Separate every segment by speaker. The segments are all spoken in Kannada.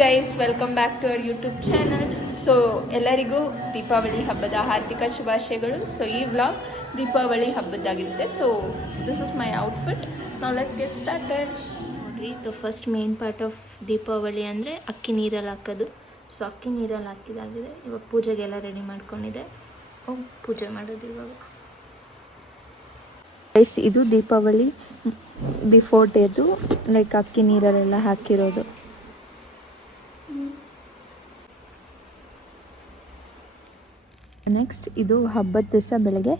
Speaker 1: Guys welcome back to our YouTube channel so ಎಲ್ಲರಿಗೂ ದೀಪಾವಳಿ ಹಬ್ಬದ ಹಾರ್ದಿಕ ಶುಭಾಶಯಗಳು. ಸೊ ಈ vlog Deepavali ಹಬ್ಬದ್ದಾಗಿರುತ್ತೆ. So this is my outfit ನಾವು ಲೆಟ್ ಗೆಟ್ ಸ್ಟಾರ್ಟೆಡ್
Speaker 2: ನೋಡಿರಿ the first main part of Deepavali ಅಂದರೆ ಅಕ್ಕಿ ನೀರಲ್ಲಿ ಹಾಕೋದು. ಸೊ ಅಕ್ಕಿ ನೀರಲ್ಲಿ ಹಾಕಿದಾಗಿದೆ. ಇವಾಗ ಪೂಜೆಗೆಲ್ಲ ರೆಡಿ ಮಾಡ್ಕೊಂಡಿದೆ. ಓ ಪೂಜೆ ಮಾಡೋದು ಇವಾಗ. ಗೈಸ್ ಇದು ದೀಪಾವಳಿ ಬಿಫೋರ್ ಡೇದು ಲೈಕ್ ಅಕ್ಕಿ ನೀರಲ್ಲೆಲ್ಲ ಹಾಕಿರೋದು. ನೆಕ್ಸ್ಟ್ ಇದು ಹಬ್ಬದ ದಿವಸ ಬೆಳಗ್ಗೆ.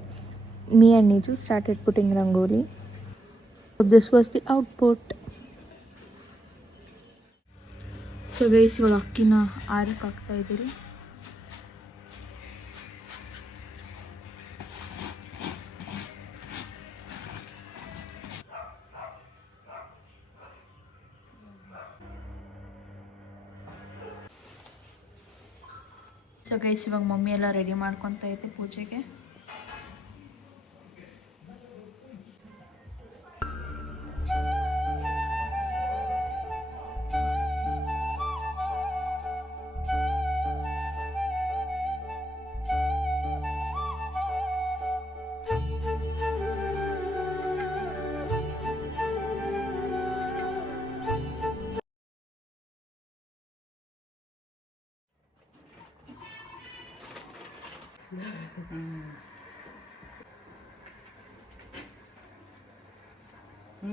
Speaker 2: ಮೀ ಆ್ಯಂಡ್ ಇದು started putting rangoli. This was the output so guys ಇವಾಗ ಅಕ್ಕಿನ ಆರಕ್ಕೆ ಇದ್ದೀರಿ. ಸೊ ಗೈಸ್ ಇವಾಗ ಮಮ್ಮಿ ಎಲ್ಲ ರೆಡಿ ಮಾಡ್ಕೊತಾ ಐತೆ ಪೂಜೆಗೆ.
Speaker 3: നീ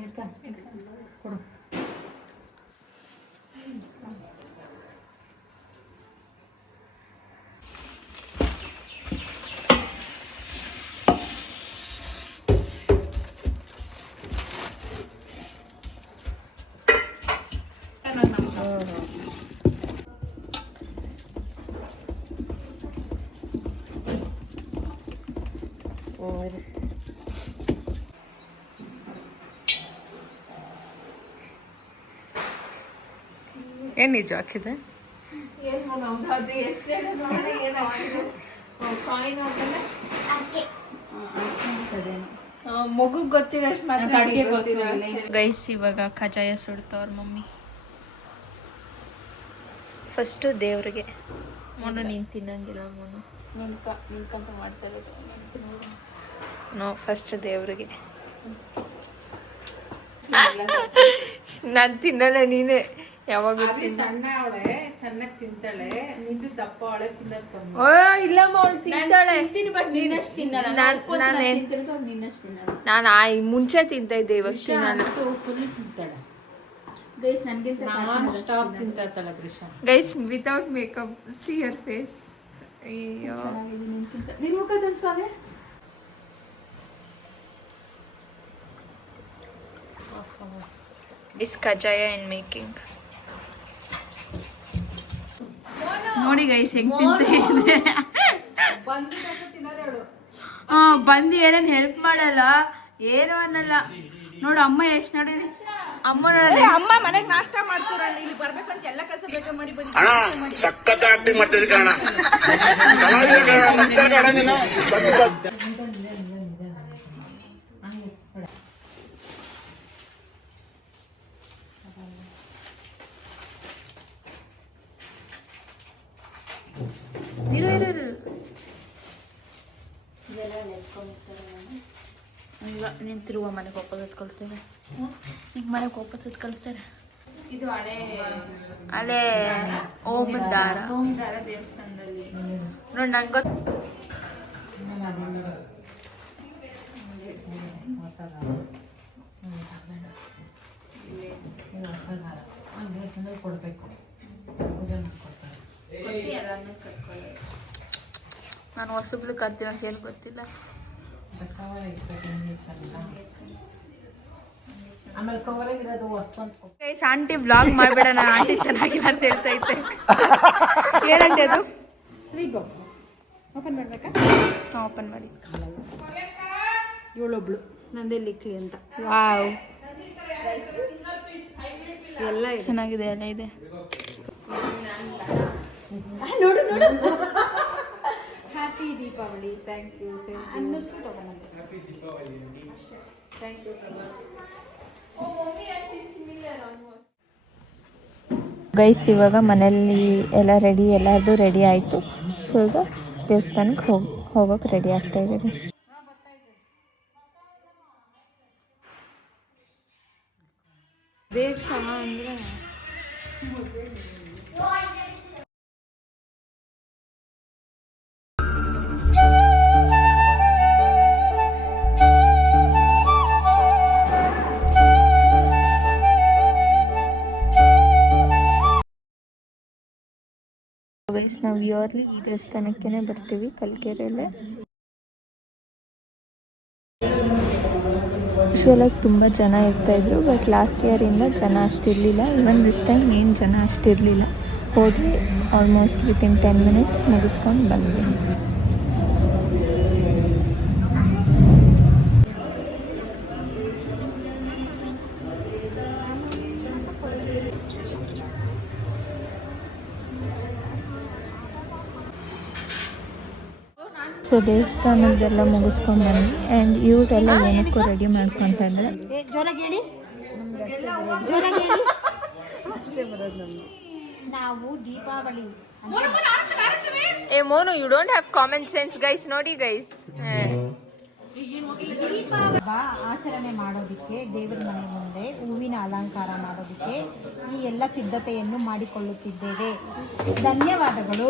Speaker 3: എടുക്കാം കൊടുക്കും ಏನು ನಿಜ ಹಾಕಿದೆ?
Speaker 1: ಮಗು ಗೊತ್ತಿಲ್ಲ ಮಾತ್ರ
Speaker 2: ಗೈಸ್ ಇವಾಗ ಕಜಾಯ ಸುಡ್ತಾವ್ರ ಮಮ್ಮಿ. ಫಸ್ಟು ದೇವ್ರಿಗೆ. ಮೊನ್ನೆ ನೀನು ತಿನ್ನಂಗಿಲ್ಲ ಮೊನ್ನೆ
Speaker 1: ನಿಂತ ನಿಂತ ಮಾಡ್ತಾ ಇರೋದು.
Speaker 2: ನೋ ಫಸ್ಟ್ ದೇವ್ರಿಗೆ. ನಾನು ತಿನ್ನಲ್ಲ ನೀನೇ. ಯಾವಾಗ
Speaker 3: ಸಣ್ಣ ಅವಳೆ ಚೆನ್ನಾಗಿ ತಿಂತಾಳೆ. ನಿಜ ದಪ್ಪ ಅವಳೆ ತಿನ್ನೋದ್
Speaker 2: ಓ ಇಲ್ಲಮ್ಮ ಅವಳು ತಿಂತಾಳೆ.
Speaker 1: ತಿಂತೀನಿ ಬಟ್ ನೀನಷ್ಟು ತಿನ್ನಲ್ಲ.
Speaker 2: ನಾನ್- ನಾನ್ ಏನ್-
Speaker 1: ನೀನಷ್ಟು ತಿನ್ನಲ್ಲ.
Speaker 2: ನಾನು ಆ ಮುಂಚೆ ತಿಂತಾ ಇದ್ದೆ ಇವಾಗ ತಿನ್ನಲ್ಲ
Speaker 3: ಫುಲ್ ತಿಂತಾಳೆ.
Speaker 1: ಗೈಸ್ ನನಗಿಂತ
Speaker 3: ನಾನ್ ಸ್ಟಾಪ್ ತಿಂತಾ ಇರ್ತಾಳೆ ದೃಶ್ಯ
Speaker 2: guys without makeup see your face ಅಯ್ಯೋ.
Speaker 1: ನಿನ್ ಮುಖ ತೋರಿಸ್ಕಾಗೆ
Speaker 2: ಇಸ್ ಕಜಾಯ ಇನ್ ಮೇಕಿಂಗ್ ನೋಡಿ ಗೈಸ್ ಹೆಂಗ್ ಹಾ ಬಂದು ಏನೇನ್ ಹೆಲ್ಪ್ ಮಾಡಲ್ಲ ಏನು ಅನ್ನಲ್ಲ. ನೋಡು ಅಮ್ಮ ಎಷ್ಟು ನೋಡಿ. ಅಮ್ಮ ನೋಡಿ
Speaker 1: ಅಮ್ಮ ಮನೆಗೆ ನಾಷ್ಟ ಮಾಡ್ತೀರ ಇಲ್ಲಿ ಬರ್ಬೇಕಂತ ಎಲ್ಲ ಕೆಲಸ ಬೇಗ ಮಾಡಿ ಬಂದು
Speaker 4: ಅಣ್ಣ ಸಖತ್ ಆಕ್ಟಿಂಗ್ ಮಾಡ್ತಿದ್ದೆ ಕಣ ಕಲಾವಿದ ಕಣ ನಮಸ್ಕಾರ ಕಣ ನೀನು ಸಖತ್
Speaker 2: ಇರು ಇರು ಇರು ನೀನು ತಿರುವ ಮನೆಗೆ ವಾಪಸ್ ಹತ್ ಕಳಿಸ್ತಾರೆ ಈಗ ಮನೆಗೆ ವಾಪಸ್ ಹತ್ ಕಳಿಸ್ತಾರೆ
Speaker 1: ಇದು ಹಳೆ
Speaker 2: ಹಳೆ ಓಂ ದಾರ
Speaker 1: ದೇವಸ್ಥಾನದಲ್ಲಿ.
Speaker 2: ನೋಡಿ ನಂಗೆ ಗೊತ್ತು
Speaker 3: ದೇವಸ್ಥಾನದಲ್ಲಿ ಕೊಡ್ಬೇಕು ಪೂಜೆ ಮಾಡ್ಕೊಡ್ತಾರೆ
Speaker 2: ನಾನು ಹೊಸಬ್ಳು ಕರ್ತೀನಿ ಅಂತ ಏನು ಗೊತ್ತಿಲ್ಲ. ಆಂಟಿ ವ್ಲಾಗ್ ಮಾಡಬೇಡ ನಾನು ಆಂಟಿ ಚೆನ್ನಾಗಿಲ್ಲ ಅಂತ ಹೇಳ್ತಾ ಇದ್ದೆ. ಏನಂತೆ ಅದು?
Speaker 1: ಸ್ವೀಟ್ ಬಾಕ್ಸ್ ಓಪನ್ ಮಾಡ್ಬೇಕಾ?
Speaker 2: ಓಪನ್ ಮಾಡಿ.
Speaker 1: ಏಳೊಬ್ಳು. ನಂದೇ ಲಿಕ್ಲಿ ಅಂತ.
Speaker 2: ವಾವ್.
Speaker 1: ಎಲ್ಲ
Speaker 2: ಚೆನ್ನಾಗಿದೆ ಎಲ್ಲ ಇದೆ.
Speaker 1: ನೋಡು ನೋಡು. ಹ್ಯಾಪಿ ದೀಪಾವಳಿ ಥ್ಯಾಂಕ್ ಯು ಅನ್ನಿಸ್ತು ತಗೊಂಡೆ ಥ್ಯಾಂಕ್ ಯು
Speaker 5: ಗೈಸ್ ಇವಾಗ ಮನೆಯಲ್ಲಿ ಎಲ್ಲ ರೆಡಿ ಎಲ್ಲರದು ರೆಡಿ ಆಯಿತು. ಸೊ ಈಗ ದೇವಸ್ಥಾನಕ್ಕೆ ಹೋಗಿ ಹೋಗೋಕೆ ರೆಡಿ ಆಗ್ತಾ ಇದ್ದೀವಿ. ಬೇಗ ಅಂದರೆ? ಗೈಸ್ ನಾವು ಇಯರ್ಲಿ ಈ ಬರ್ತೀವಿ ಕಲ್ಕೆರೆಯಲ್ಲೇ ಯೂಶ್ವಲಾಗಿ ತುಂಬ ಜನ ಇರ್ತಾಯಿದ್ರು ಬಟ್ ಲಾಸ್ಟ್ ಇಯರಿಂದ ಜನ ಅಷ್ಟಿರಲಿಲ್ಲ. ಇವನ್ ದಿಸ್ ಟೈಮ್ ಏನು ಜನ ಅಷ್ಟಿರಲಿಲ್ಲ. ಹೋದ್ವಿ ಆಲ್ಮೋಸ್ಟ್ ವಿತಿನ್ ಟೆನ್ ಮಿನಿಟ್ಸ್ ಮುಗಿಸ್ಕೊಂಡು ಬಂದ್ವಿ. ಸೊ ದೇವಸ್ಥಾನದ್ದೆಲ್ಲ ಮುಗಿಸ್ಕೊಂಡು ಬನ್ನಿ. ಆ್ಯಂಡ್ ಇವರೆಲ್ಲ ಏನಕ್ಕೂ ರೆಡಿ ಮಾಡ್ಕೊತ ಇದ್ದಾರೆ
Speaker 1: ನಾವು ದೀಪಾವಳಿ
Speaker 2: ಏ Monu you don't have common sense guys ನೋಡಿ ಗೈಸ್
Speaker 1: ಹಬ್ಬ ಆಚರಣೆ ಮಾಡೋದಕ್ಕೆ ದೇವರ ಮನೆ ಮುಂದೆ ಹೂವಿನ ಅಲಂಕಾರ ಮಾಡೋದಕ್ಕೆ ಈ ಎಲ್ಲ ಸಿದ್ಧತೆಯನ್ನು ಮಾಡಿಕೊಳ್ಳುತ್ತಿದ್ದೇವೆ. ಧನ್ಯವಾದಗಳು.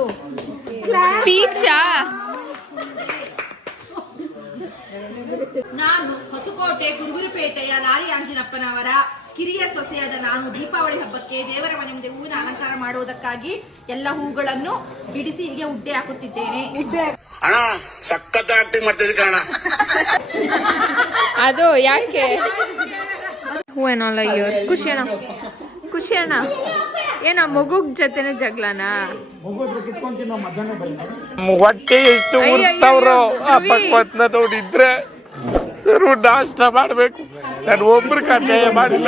Speaker 6: ನಾನು ಹೊಸಕೋಟೆ ಗುರುಗುರುಪೇಟೆಯ ಲಾರಿ ಅಂಜಿನಪ್ಪನವರ ಕಿರಿಯ ಸೊಸೆಯಾದ ನಾನು ದೀಪಾವಳಿ ಹಬ್ಬಕ್ಕೆ ದೇವರ ಮನೆ ಮುಂದೆ ಹೂವಿನ ಅಲಂಕಾರ ಮಾಡುವುದಕ್ಕಾಗಿ ಎಲ್ಲ ಹೂಗಳನ್ನು ಬಿಡಿಸಿ ಹೀಗೆ ಉಡ್ಡೆ ಹಾಕುತ್ತಿದ್ದೇನೆ.
Speaker 4: ಅಣ್ಣ ಸಖತ್ ಆಕ್ಟಿಂಗ್ ಮಾಡ್ತಿದ್ದೆ ಕಣ
Speaker 2: ಅದು ಯಾಕೆ? ಹೂವೇನಲ್ಲ ಅಯ್ಯೋ ಖುಷಿ ಅಣ್ಣ. ಖುಷಿ ಅಣ್ಣ. ಏನ ಮಗುಗ್ ಜೊತೆನೆ ಜಗಳನಾ?
Speaker 7: ಹೊಟ್ಟೆ ಎಷ್ಟು ಉರ್ತಾವ್ರೋ ಆ. ಭಗವತ್ನ ನೋಡಿದ್ರೆ ಸರು ನಾಷ್ಟ ಮಾಡಬೇಕು. ನಾನು ಒಬ್ರಿಗೆ ಅನ್ಯಾಯ ಮಾಡಿಲ್ಲ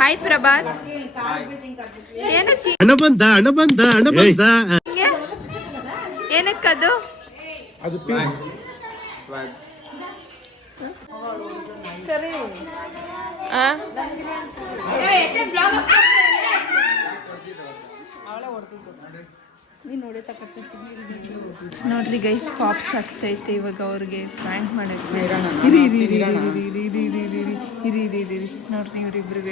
Speaker 2: ಹಾಯ್ ಪ್ರಭಾತ್ ಏನಕ್ಕೆ?
Speaker 8: ಹಣ ಬಂದ ಹಣ ಬಂದ ಹಣ ಬಂದ
Speaker 2: ಏನಕ್ಕದು ಆ? ನೋಡ್ರಿ ಗೈಸ್ ಪಾಪ್ಸ್ ಆಗ್ತೈತೆ ಇವಾಗ ಅವ್ರಿಗೆ ಪ್ರ್ಯಾಂಕ್ ಮಾಡಕ್ಕೆ ಇರಿ ಇರಿ ಇರಿ ಇರಿ ಇರಿ ಇರಿ ಇರಿ ಇರಿ ಇರಿ ಇರಿ ಇರಿ ಇರಿ ನೋಡ್ರಿ ಇವ್ರಿಬ್ರು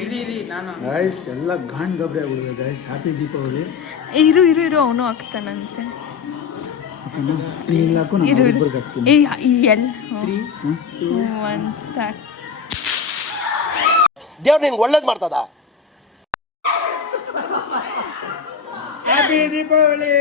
Speaker 8: ಗೈಸ್ ಎಲ್ಲ ಗಾಂಡ್ ಗಬ್ರಿ ಆಗ್ಬಿಡಿದೆ ಗೈಸ್ ಹ್ಯಾಪಿ ದೀಪಾವಳಿ
Speaker 2: ಇರು ಇರು ಇರು ಅವನು ಆಗ್ತಾನಂತೆ ಇರು ಇರು ಏ ಈ ಎಲ್ ಒನ್ ಸ್ಟಾರ್ಟ್
Speaker 4: ದೇವ್ರು ನಿಂಗೆ ಒಳ್ಳೇದ್ ಮಾಡ್ತದ
Speaker 8: ಹ್ಯಾಪಿ ದೀಪಾವಳಿ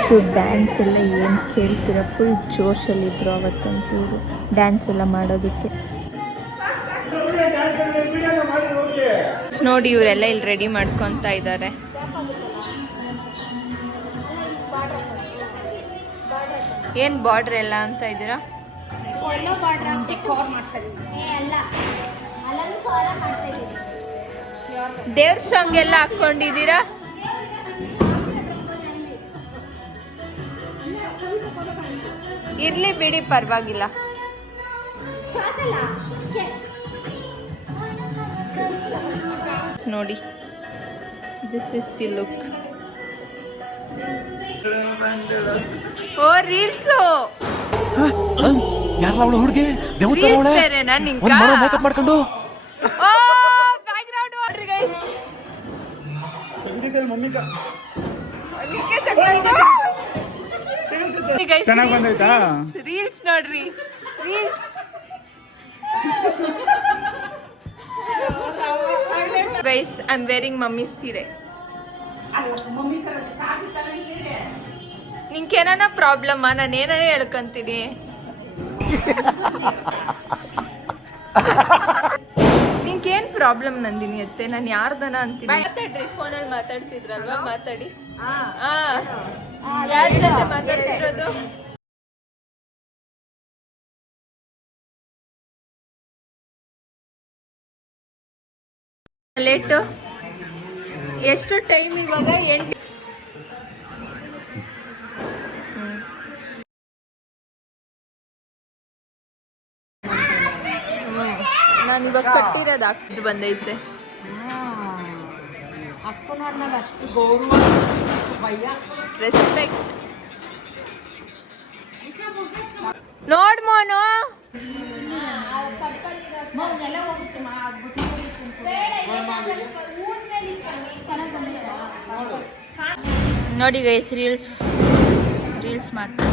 Speaker 5: ಸೊ ಡ್ಯಾನ್ಸ್ ಎಲ್ಲ ಏನು ಕೇಳ್ತೀರ? ಫುಲ್ ಜೋಶಲ್ಲಿದ್ದರು ಅವತ್ತಂತೂ. ಡ್ಯಾನ್ಸ್ ಎಲ್ಲ ಮಾಡೋದಕ್ಕೆ.
Speaker 2: ನೋಡಿ ಇವರೆಲ್ಲ ಇಲ್ಲಿ ರೆಡಿ ಮಾಡ್ಕೊತಾ ಇದ್ದಾರೆ. ಏನ್ ಬಾರ್ಡರ್ ಎಲ್ಲ ಅಂತ ಇದ್ದೀರಾ? ದೇವ್ರ ಸಾಂಗ್ ಎಲ್ಲ ಹಾಕೊಂಡಿದ್ದೀರಾ ಇರ್ಲಿ ಬಿಡಿ ಪರವಾಗಿಲ್ಲ. ನೋಡಿ. This is the look of reels
Speaker 8: ಯಾರಲ್ಲ ಅವಳು ಹುಡುಗಿ?
Speaker 2: ಒಂದು ನಿಂಕ
Speaker 8: ಮೇಕಪ್ ಮಾಡ್ಕೊಂಡು.
Speaker 2: ಓ ಬ್ಯಾಕ್ಗ್ರೌಂಡ್ ನೋಡ್ರಿ ಗೈಸ್
Speaker 8: ಚೆನ್ನಾಗ್ ಬಂದೈತಾ?
Speaker 2: ರೀಲ್ಸ್ ನೋಡ್ರಿ. Reels guys I am wearing mummy ಸೀರೆ ನಿಂಕೇನ ಪ್ರಾಬ್ಲಮ್ಮಾ ನಾನು ಏನಾರ ಹೇಳ್ಕೊಂತೀನಿ. ನಿಂಕೇನ್ ಪ್ರಾಬ್ಲಮ್ ನಂದಿನಿ ಅತ್ತೆ? ನಾನು ಯಾರ್ದನ ಅಂತೀನಿ. ಮಾತಾಡ್ರಿ ಫೋನಲ್ಲಿ ಮಾತಾಡ್ತಿದ್ರಲ್ವಾ? ಮಾತಾಡಿ. ಯಾರ ಜೊತೆ ಮಾತಾಡ್ತಿರೋದು? ಲೇಟು ಎಷ್ಟು ಟೈಮ್ ಇವಾಗ? ಎಂಟು ನಾನು ಇವಾಗ ಕಟ್ಟಿರೋದು ಹಾಕಿದ್ದು ಬಂದೈತೆ.
Speaker 3: ಅಷ್ಟು ಗೌರವ
Speaker 2: ರೆಸ್ಪೆಕ್ಟ್ ನೋಡ್ ಮೋನು. ನೋಡಿ ಗೈಸ್ ರೀಲ್ಸ್ ರೀಲ್ಸ್ ಮಾಡ್ತಾರೆ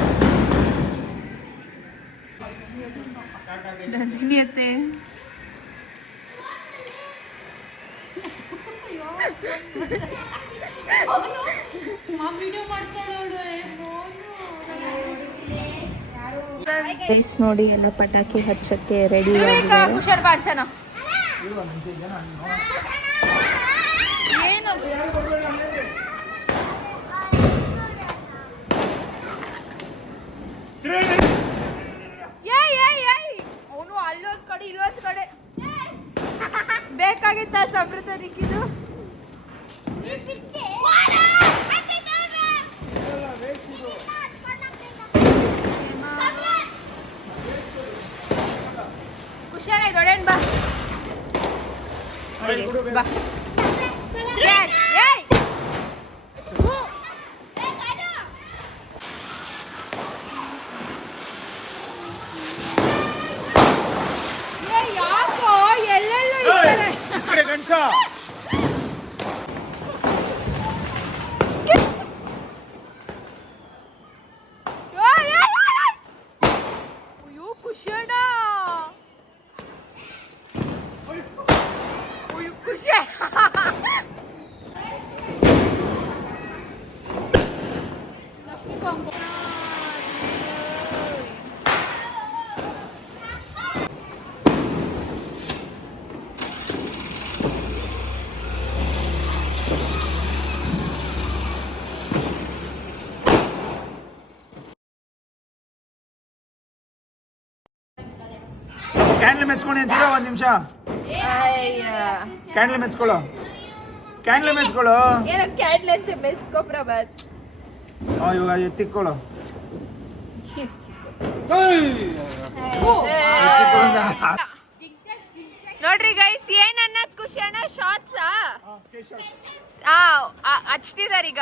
Speaker 2: ಅತ್ತೆ.
Speaker 5: ಗೈಸ್ ನೋಡಿ ಎಲ್ಲ ಪಟಾಕಿ ಹಚ್ಚಕ್ಕೆ ರೆಡಿ
Speaker 2: ಹುಷಾರ್ Là mình tìm.
Speaker 8: ಕ್ಯಾಂಡ್ಲ್ ಮೆಚ್ಕೊಂಡು ಅಂತೀರಾ? ಒಂದು ನಿಮಿಷ. ಕ್ಯಾಂಡಲ್ ಮೆಚ್ಕೊಳ್ಳೋ. ಕ್ಯಾಂಡಲ್ ಮೆಚ್ಕೊಳ್ಳೋ.
Speaker 2: ಏನೋ ಕ್ಯಾಡ್ಲೆ ಅಂತ ಬೆಸ್ಕೋ ಪ್ರಭಾತ್.
Speaker 8: ಆ, ಇವಾಗ ಎತ್ತಿಕ್ಕೊಳ್ಳೋ
Speaker 2: ನೋಡ್ರಿ ಗೈಸ್ ಏನ್ ಅನ್ನೋದ್ ಖುಷಿ ಅಣ್ಣ ಶಾರ್ಟ್ಸ್ ಹಚ್ತಿದಾರೆ ಈಗ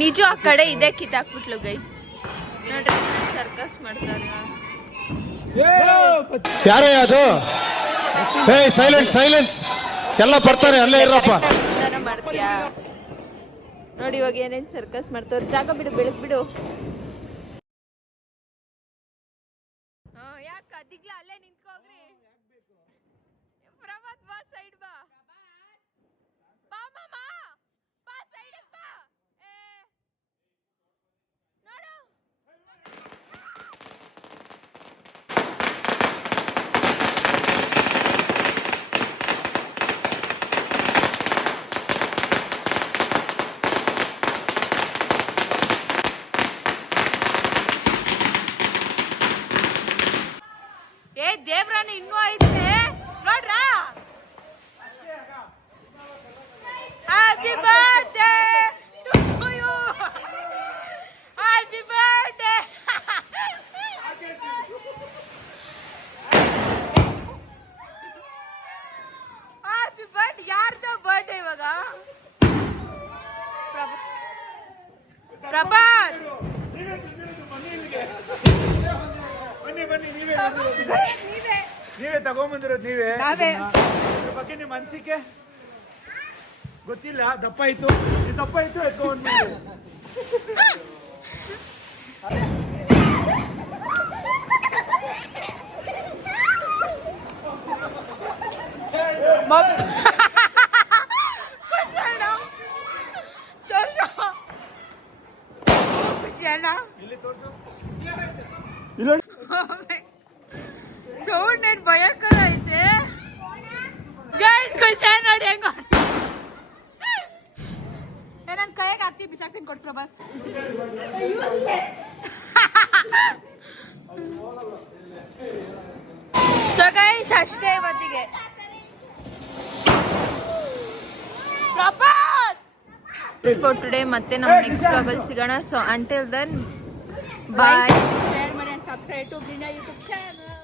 Speaker 2: ನಿಜ ಆ ಕಡೆ ಇದೆ ಕಿತ್ತಾಕ್ಬಿಟ್ಲು ಗೈಸ್ ನೋಡ್ರಿ ಸರ್ಕಸ್ ಮಾಡ್ತಾರೆ.
Speaker 9: ಯಾರೇ ಅದು? ಸೈಲೆನ್ಸ್ ಸೈಲೆನ್ಸ್ ಎಲ್ಲ ಬರ್ತಾರೆ ಅಲ್ಲೇ ಇರಪ್ಪ.
Speaker 2: ಮಾಡ್ತೀಯಾ? ನೋಡಿ ಇವಾಗ ಏನೇನ್ ಸರ್ಕಸ್ ಮಾಡ್ತಾವ್ರ. ಜಾಗ ಬಿಡು ಬೆಳಕ್ ಬಿಡು ಯಾಕ ಅದಿಗ್ಲ ಅಲ್ಲೇ ನಿಂತ್ಕೋಗ್ರಿ ಪ್ರಭಾತ್ ಬಾ ಸೈಡ್ ಬಾ ಬಾ ಮಾಮ ಬಾ ಸೈಡ್ ಬಾ ಏ ನೋಡು ಏ ದೇವ್ರನ್ನ ಇನ್ನೂ ಐತೆ ನೋಡ್ರಾ happy birthday to you happy birthday happy birth ಯಾರ್ದ ಬರ್ತ್ಡೇ ಇವಾಗ ಪ್ರಭಾ- ಪ್ರಭಾತ್
Speaker 8: ಬನ್ನಿ ಬನ್ನಿ ನೀವೇ ನೀವೇ ತಗೊಂಬಂದಿರೋದು ನೀವೇ. ಇದ್ರ ಬಗ್ಗೆ ನಿಮ್ಮ ಅನಿಸಿಕೆ? ಗೊತ್ತಿಲ್ಲ ದಪ್ಪ ಇತ್ತು. ದಪ್ಪ ಇತ್ತು ಎತ್ಕೊಂಡ್ಬಂದ್ಬಿಟ್ಟು
Speaker 2: ಸೌಂಡ್ ಏನ್ ಭಯಂಕರ ಐತೆ ಗೈಡ್ ಖುಷ ನೋಡಿ ಹೆಂಗ ನನ್ನ ಕೈಯಾಗ ಹಾಕ್ತಿ ಬಿಸಾಕ್ತೀನಿ ಕೊಟ್ಟು ಪ್ರಭಾಸ್ ಸೊ ಗೈಸ್ ಅಷ್ಟೇ ಇವತ್ತಿಗೆ. ಫಾರ್ ಟುಡೇ ಮತ್ತೆ ನಮ್ಮ ನೆಕ್ಸ್ಟ್ ವ್ಲಾಗಲ್ಲಿ ಸಿಗೋಣ. So until then bye share ಮಾಡಿ and subscribe to Blinda YouTube channel